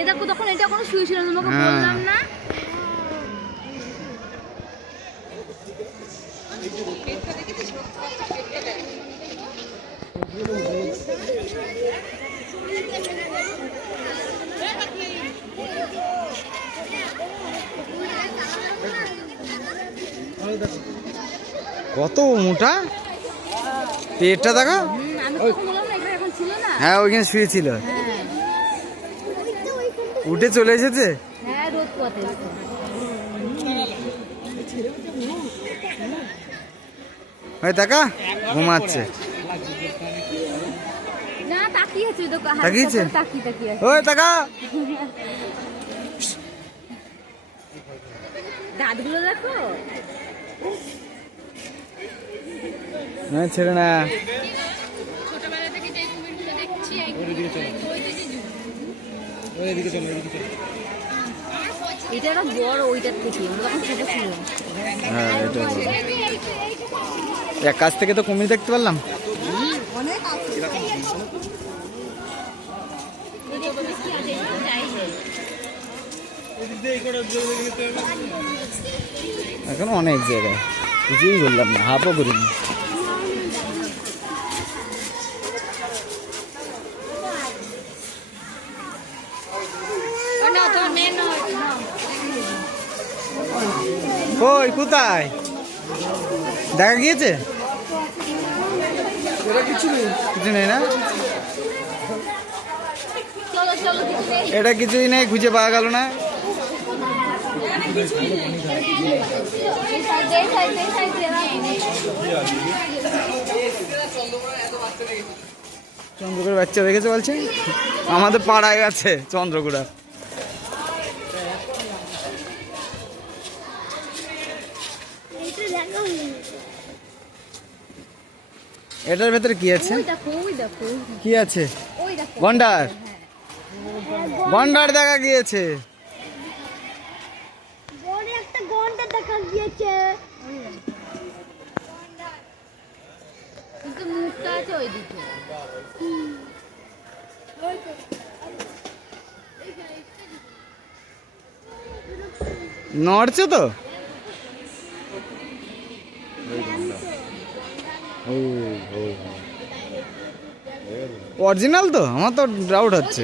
এ দেখো তখন এটা কোনো শুয়েছিল না, তোমাকে বললাম না। কত মোটা পেটটা দেখা। হ্যাঁ ওইখানে শুয়েছিল, উঠে চলে এসেছে। ওই টাকা ঘুমাচ্ছে, তাকিয়েছে। ওই টাকা দাঁতগুলো দেখো, ছেড়ে না। এটা বড় ওইটার থেকে, ছোট ছিল। হ্যাঁ এক কাছ থেকে তো কমিয়ে দেখতে পারলাম। এখন অনেক জায়গায় কিছুই বললাম না, হাফও করিনি। ওই কোথায় দেখা গিয়েছে? কিছু নেই না, এটা কিছুই নেই, খুঁজে পাওয়া গেল না। চন্দ্রকুড়ার বাচ্চা দেখেছে বলছে, আমাদের পাড়ায় আছে চন্দ্রকুড়া। এটার ভেতরে কি আছে? কি আছে? গন্ডার, গন্ডার দেখা গিয়েছে। নড়ছে তো, অরিজিনাল তো? আমার তো ডাউট হচ্ছে।